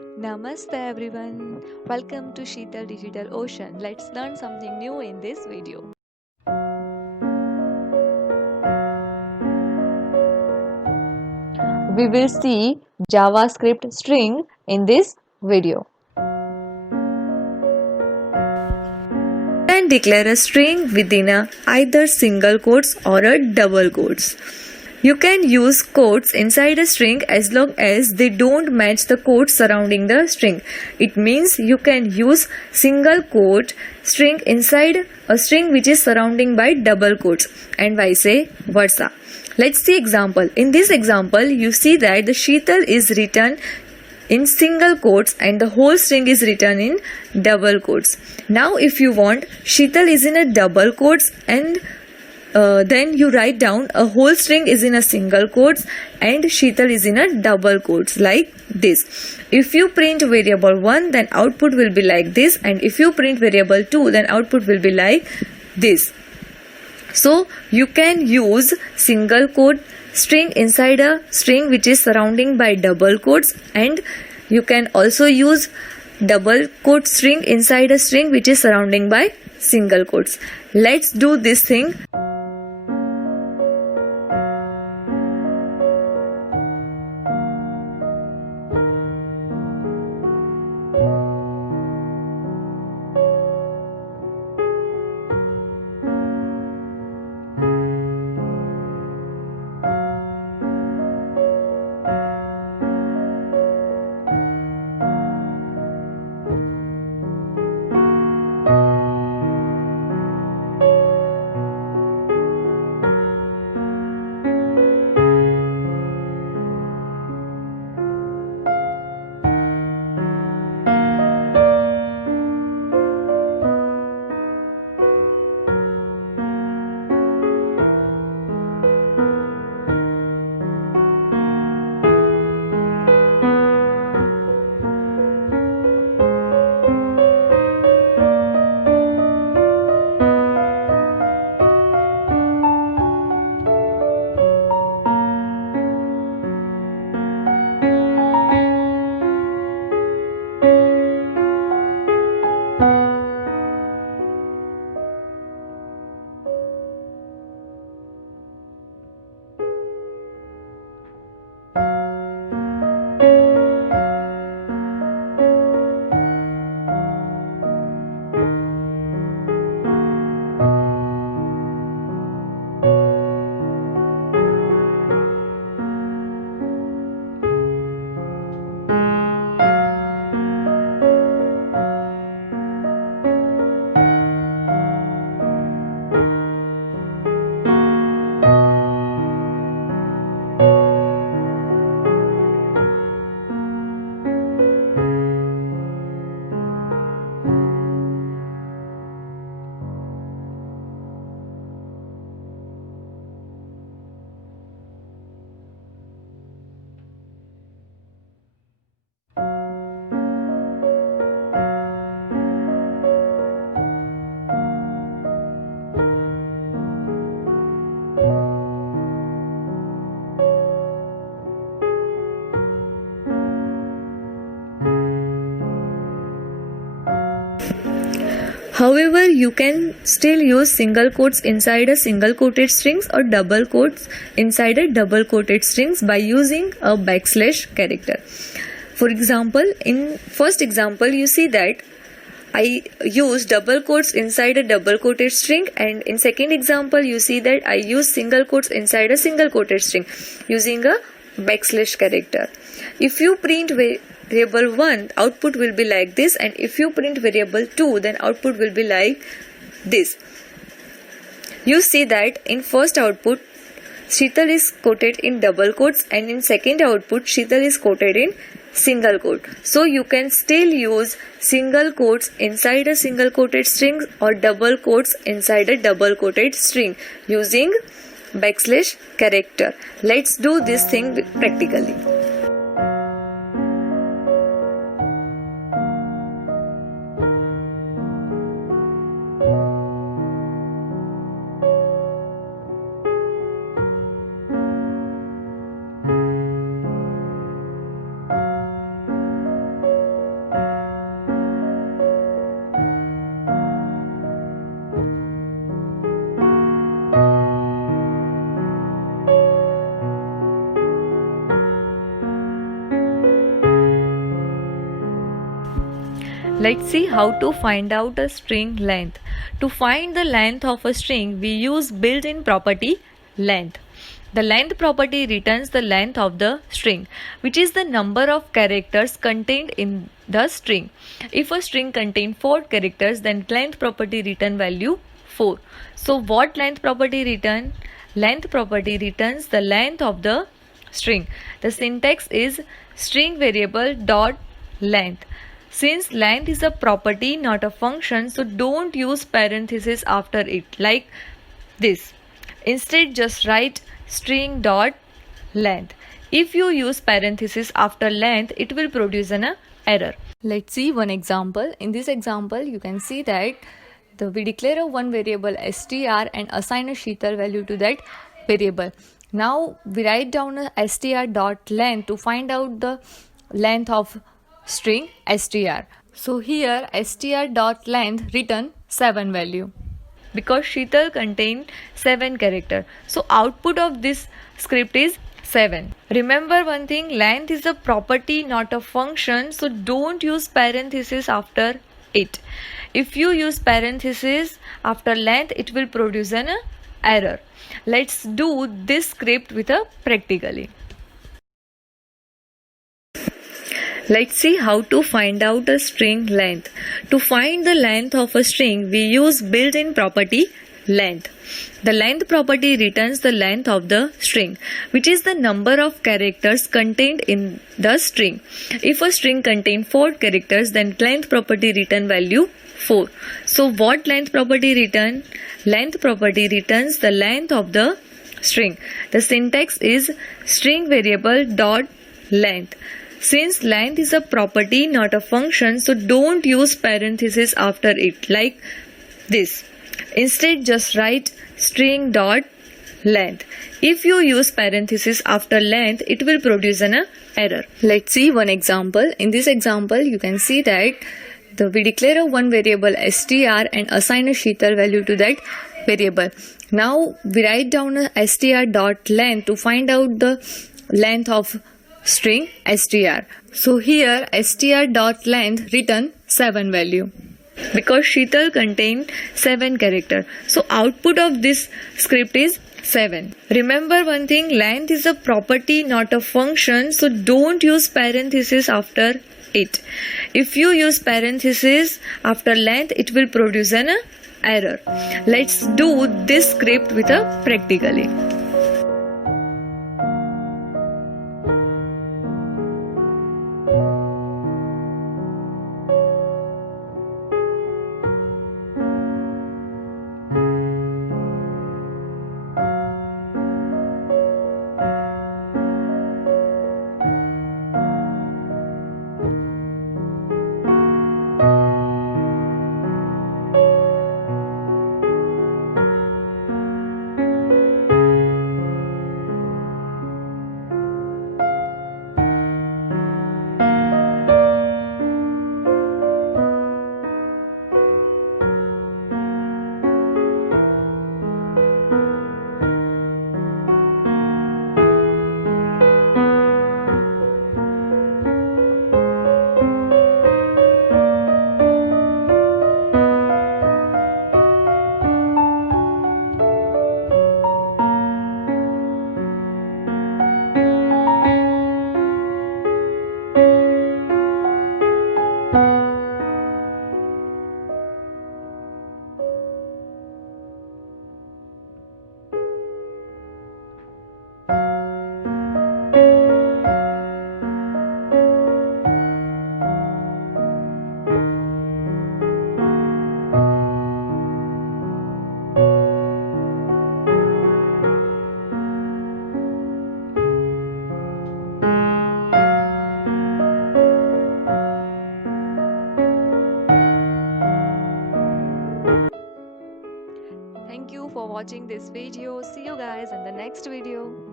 Namaste everyone. Welcome to Sheetal Digital Ocean. Let's learn something new in this video. We will see JavaScript string in this video. Can declare a string within either single quotes or a double quotes. You can use quotes inside a string as long as they don't match the quotes surrounding the string. It means you can use single quote string inside a string which is surrounding by double quotes and vice versa. Let's see example. In this example, you see that the Sheetal is written in single quotes and the whole string is written in double quotes. Now if you want Sheetal is in a double quotes and then you write down a whole string is in a single quotes and Sheetal is in a double quotes like this. If you print variable 1 then output will be like this, and if you print variable 2 then output will be like this. So you can use single quote string inside a string which is surrounding by double quotes, and you can also use double quote string inside a string which is surrounding by single quotes. Let's do this thing. However, you can still use single quotes inside a single quoted strings or double quotes inside a double quoted strings by using a backslash character. For example, in first example, you see that I use double quotes inside a double quoted string, and in second example, you see that I use single quotes inside a single quoted string using a backslash character. If you print variable 1, output will be like this, and if you print variable 2 then output will be like this. You see that in first output Sheetal is quoted in double quotes, and in second output Sheetal is quoted in single quote. So you can still use single quotes inside a single quoted string or double quotes inside a double quoted string using backslash character. Let's do this thing practically. Let's see how to find out a string length. To find the length of a string, we use built-in property length. The length property returns the length of the string, which is the number of characters contained in the string. If a string contains 4 characters, then length property return value 4. So what length property return? Length property returns the length of the string. The syntax is string variable dot length. Since length is a property, not a function, so don't use parentheses after it like this. Instead, just write string dot length. If you use parentheses after length, it will produce an error. Let's see one example. In this example, you can see that we declare one variable str and assign a Sheetal value to that variable. Now we write down a str dot length to find out the length of string str. So here str dot length return 7 value. Because Sheetal contains 7 characters. So output of this script is 7. Remember one thing, length is a property, not a function, so don't use parentheses after it. If you use parentheses after length, it will produce an error. Let's do this script with a practically. Let's see how to find out a string length. To find the length of a string, we use built-in property length. The length property returns the length of the string, which is the number of characters contained in the string. If a string contains 4 characters, then length property return value 4. So what length property return? Length property returns the length of the string. The syntax is string variable dot length. Since length is a property, not a function, so don't use parentheses after it like this. Instead, just write string dot length. If you use parentheses after length, it will produce an error. Let's see one example. In this example, you can see that we declare one variable str and assign a Sheetal value to that variable. Now we write down a str dot length to find out the length of string str. So here str dot length return 7 value. Because Sheetal contains 7 characters. So output of this script is 7. Remember one thing, length is a property, not a function, so don't use parentheses after it. If you use parentheses after length, it will produce an error. Let's do this script with a practically. Thank you for watching this video. See you guys in the next video.